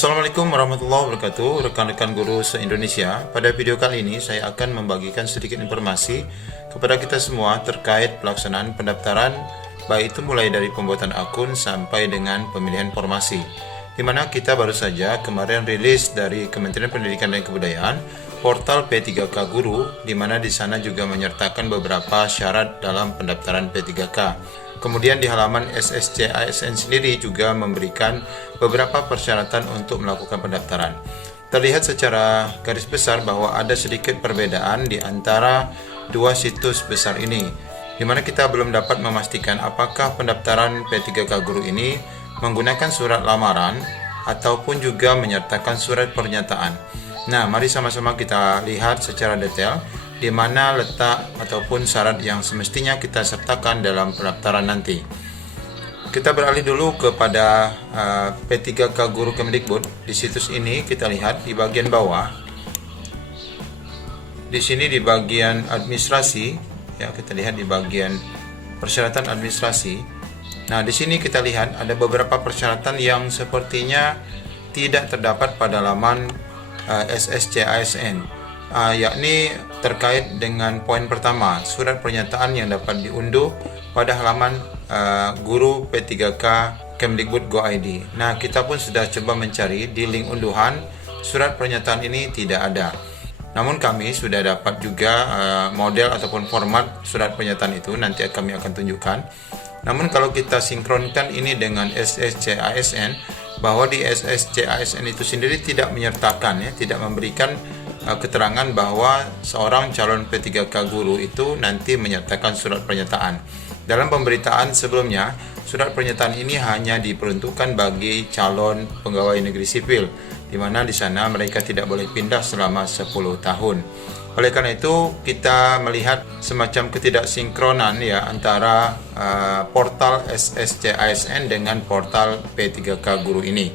Assalamualaikum warahmatullahi wabarakatuh, rekan-rekan guru se-Indonesia. Pada video kali ini saya akan membagikan sedikit informasi kepada kita semua terkait pelaksanaan pendaftaran, baik itu mulai dari pembuatan akun sampai dengan pemilihan formasi, di mana kita baru saja kemarin rilis dari Kementerian Pendidikan dan Kebudayaan portal P3K Guru, di mana di sana juga menyertakan beberapa syarat dalam pendaftaran P3K. Kemudian di halaman SSC ASN sendiri juga memberikan beberapa persyaratan untuk melakukan pendaftaran. Terlihat secara garis besar bahwa ada sedikit perbedaan di antara dua situs besar ini, di mana kita belum dapat memastikan apakah pendaftaran P3K Guru ini menggunakan surat lamaran ataupun juga menyertakan surat pernyataan. Nah, mari sama-sama kita lihat secara detail di mana letak ataupun syarat yang semestinya kita sertakan dalam pendaftaran nanti. Kita beralih dulu kepada P3K Guru Kemdikbud. Di situs ini kita lihat di bagian bawah. Di sini di bagian administrasi, ya kita lihat di bagian persyaratan administrasi. Nah, di sini kita lihat ada beberapa persyaratan yang sepertinya tidak terdapat pada laman SSC ASN. Yakni terkait dengan poin pertama, surat pernyataan yang dapat diunduh pada halaman guru P3K Kemdikbud Go ID. Nah, kita pun sudah coba mencari di link unduhan, surat pernyataan ini tidak ada. Namun kami sudah dapat juga model ataupun format surat pernyataan itu, nanti kami akan tunjukkan. Namun kalau kita sinkronkan ini dengan SSC ASN, bahwa di SSC ASN itu sendiri tidak menyertakan, ya, tidak memberikan keterangan bahwa seorang calon P3K Guru itu nanti menyertakan surat pernyataan. Dalam pemberitaan sebelumnya, surat pernyataan ini hanya diperuntukkan bagi calon pegawai negeri sipil, di mana di sana mereka tidak boleh pindah selama 10 tahun. Oleh karena itu, kita melihat semacam ketidaksinkronan ya antara portal SSC ASN dengan portal P3K Guru ini.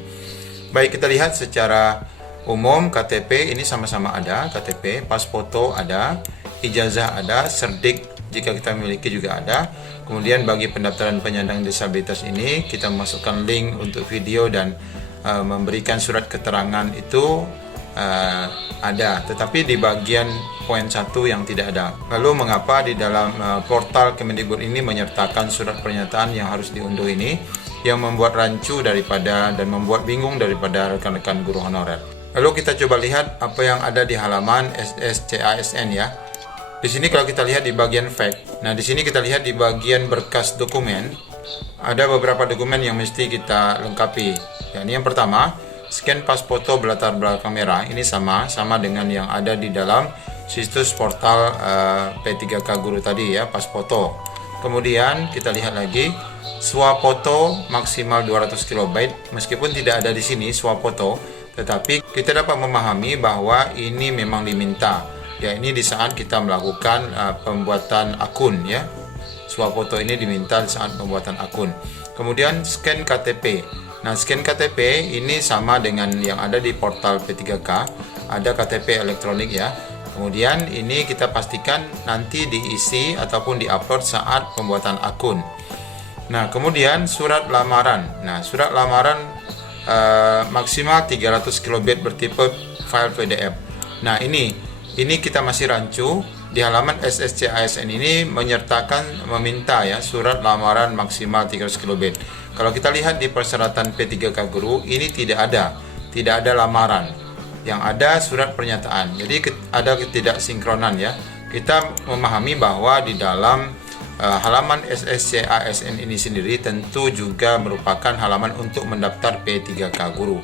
Baik, kita lihat secara umum KTP ini sama-sama ada, KTP, pas foto ada, ijazah ada, serdik jika kita miliki juga ada. Kemudian bagi pendaftaran penyandang disabilitas ini kita memasukkan link untuk video dan memberikan surat keterangan itu ada, tetapi di bagian poin 1 yang tidak ada. Lalu mengapa di dalam portal Kemendikbud ini menyertakan surat pernyataan yang harus diunduh ini, yang membuat rancu daripada dan membuat bingung daripada rekan-rekan guru honorer. Lalu kita coba lihat apa yang ada di halaman SSC ASN ya. Di sini kalau kita lihat di bagian fact, nah di sini kita lihat di bagian berkas dokumen, ada beberapa dokumen yang mesti kita lengkapi. Ya, ini yang pertama, scan pas foto berlatar belakang merah. Ini sama dengan yang ada di dalam situs portal P3K Guru tadi ya, pas foto. Kemudian kita lihat lagi, swafoto maksimal 200 KB. Meskipun tidak ada di sini swafoto, tetapi kita dapat memahami bahwa ini memang diminta. Ya, ini di saat kita melakukan pembuatan akun ya. Swafoto ini diminta di saat pembuatan akun. Kemudian scan KTP. Nah, scan KTP ini sama dengan yang ada di portal P3K. Ada KTP elektronik ya. Kemudian ini kita pastikan nanti diisi ataupun diupload saat pembuatan akun. Nah, kemudian surat lamaran. Nah, surat lamaran maksimal 300 KB bertipe file PDF. Nah, ini kita masih rancu. Di halaman SSC ASN ini meminta ya surat lamaran maksimal 300 KB. Kalau kita lihat di persyaratan P3K Guru ini tidak ada lamaran. Yang ada surat pernyataan. Jadi ada ketidaksinkronan ya. Kita memahami bahwa di dalam halaman SSC ASN ini sendiri tentu juga merupakan halaman untuk mendaftar P3K Guru.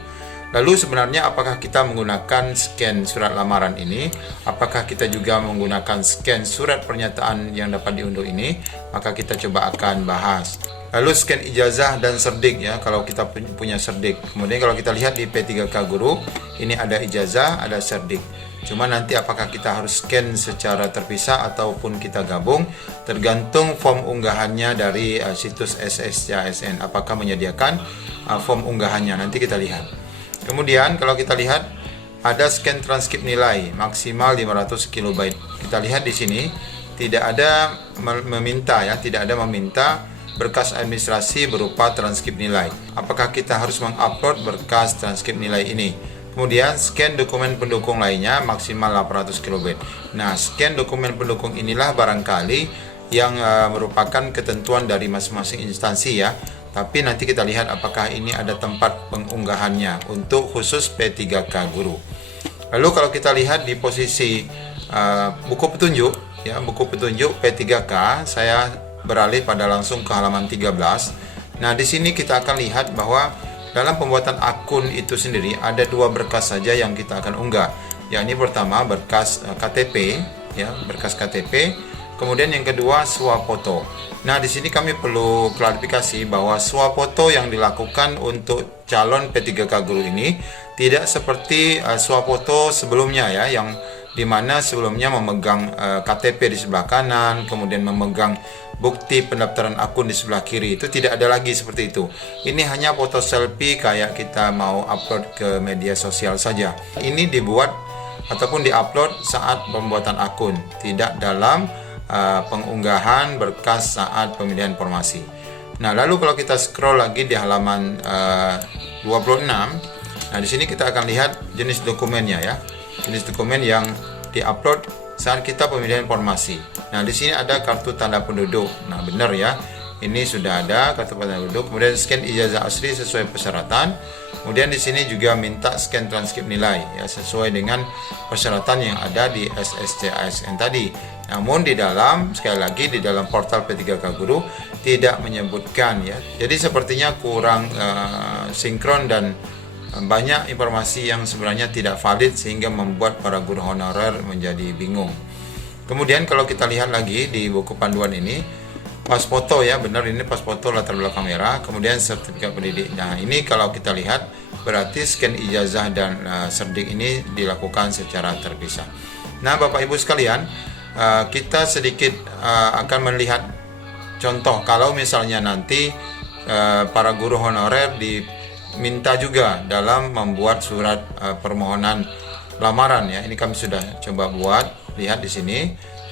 Lalu sebenarnya apakah kita menggunakan scan surat lamaran ini? Apakah kita juga menggunakan scan surat pernyataan yang dapat diunduh ini? Maka kita coba akan bahas. Lalu scan ijazah dan serdik ya, kalau kita punya serdik. Kemudian kalau kita lihat di P3K Guru, ini ada ijazah, ada serdik. Cuma nanti apakah kita harus scan secara terpisah ataupun kita gabung, tergantung form unggahannya dari situs SSC ASN. Apakah menyediakan form unggahannya, nanti kita lihat. Kemudian kalau kita lihat ada scan transkrip nilai maksimal 500 KB. Kita lihat di sini tidak ada meminta berkas administrasi berupa transkrip nilai. Apakah kita harus mengupload berkas transkrip nilai ini? Kemudian scan dokumen pendukung lainnya maksimal 800 KB. Nah, scan dokumen pendukung inilah barangkali yang merupakan ketentuan dari masing-masing instansi ya. Tapi nanti kita lihat apakah ini ada tempat pengunggahannya untuk khusus P3K guru. Lalu kalau kita lihat di posisi buku petunjuk ya, buku petunjuk P3K, saya beralih pada langsung ke halaman 13. Nah, di sini kita akan lihat bahwa dalam pembuatan akun itu sendiri ada dua berkas saja yang kita akan unggah. Yakni pertama berkas KTP ya, berkas KTP. Kemudian yang kedua swafoto. Nah, di sini kami perlu klarifikasi bahwa swafoto yang dilakukan untuk calon P3K guru ini tidak seperti swafoto sebelumnya ya, yang dimana sebelumnya memegang KTP di sebelah kanan, kemudian memegang bukti pendaftaran akun di sebelah kiri. Itu tidak ada lagi seperti itu. Ini hanya foto selfie kayak kita mau upload ke media sosial saja. Ini dibuat ataupun diupload saat pembuatan akun, tidak dalam pengunggahan berkas saat pemilihan formasi. Nah, lalu kalau kita scroll lagi di halaman 26, nah di sini kita akan lihat jenis dokumennya ya. Jenis dokumen yang diupload saat kita pemilihan formasi. Nah, di sini ada kartu tanda penduduk. Nah, benar ya. Ini sudah ada kartu tanda penduduk. Kemudian scan ijazah asli sesuai persyaratan. Kemudian di sini juga minta scan transkrip nilai ya, sesuai dengan persyaratan yang ada di SSC-ASN tadi. Namun di dalam, sekali lagi di dalam portal P3K Guru tidak menyebutkan ya. Jadi sepertinya kurang sinkron dan banyak informasi yang sebenarnya tidak valid sehingga membuat para guru honorer menjadi bingung. Kemudian kalau kita lihat lagi di buku panduan ini, pas foto ya, benar ini pas foto latar belakang merah, kemudian sertifikat pendidik. Nah, ini kalau kita lihat berarti scan ijazah dan serdik ini dilakukan secara terpisah. Nah, Bapak Ibu sekalian, kita sedikit akan melihat contoh kalau misalnya nanti para guru honorer diminta juga dalam membuat surat permohonan lamaran ya. Ini kami sudah coba buat, lihat di sini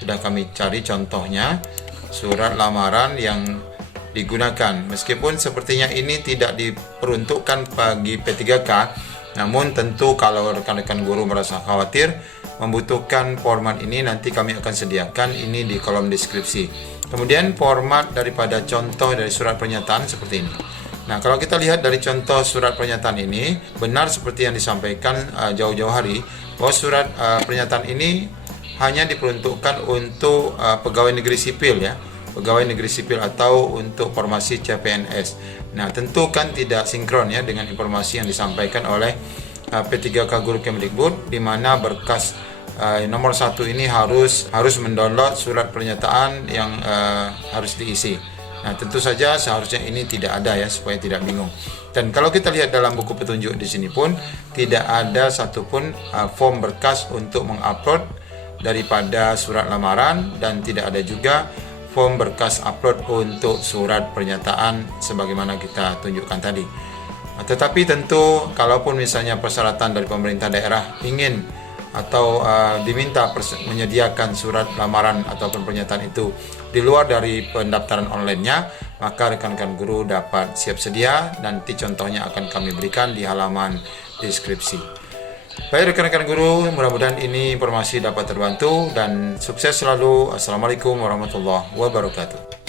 sudah kami cari contohnya surat lamaran yang digunakan. Meskipun sepertinya ini tidak diperuntukkan bagi P3K, namun tentu kalau rekan-rekan guru merasa khawatir membutuhkan format ini, nanti kami akan sediakan ini di kolom deskripsi. Kemudian format daripada contoh dari surat pernyataan seperti ini. Nah, kalau kita lihat dari contoh surat pernyataan ini, benar seperti yang disampaikan jauh-jauh hari, bahwa surat pernyataan ini hanya diperuntukkan untuk pegawai negeri sipil ya, pegawai negeri sipil atau untuk formasi CPNS. Nah, tentu kan tidak sinkron ya dengan informasi yang disampaikan oleh P3K Guru Kemdikbud, di mana berkas nomor 1 ini harus mendownload surat pernyataan yang harus diisi. Nah, tentu saja seharusnya ini tidak ada ya, supaya tidak bingung. Dan kalau kita lihat dalam buku petunjuk di sini pun tidak ada satupun form berkas untuk mengupload daripada surat lamaran, dan tidak ada juga form berkas upload untuk surat pernyataan sebagaimana kita tunjukkan tadi. Tetapi tentu kalaupun misalnya persyaratan dari pemerintah daerah ingin atau diminta menyediakan surat lamaran ataupun pernyataan itu di luar dari pendaftaran online-nya, maka rekan-rekan guru dapat siap sedia. Nanti contohnya akan kami berikan di halaman deskripsi. Baik rekan-rekan guru, mudah-mudahan ini informasi dapat terbantu dan sukses selalu. Assalamualaikum warahmatullahi wabarakatuh.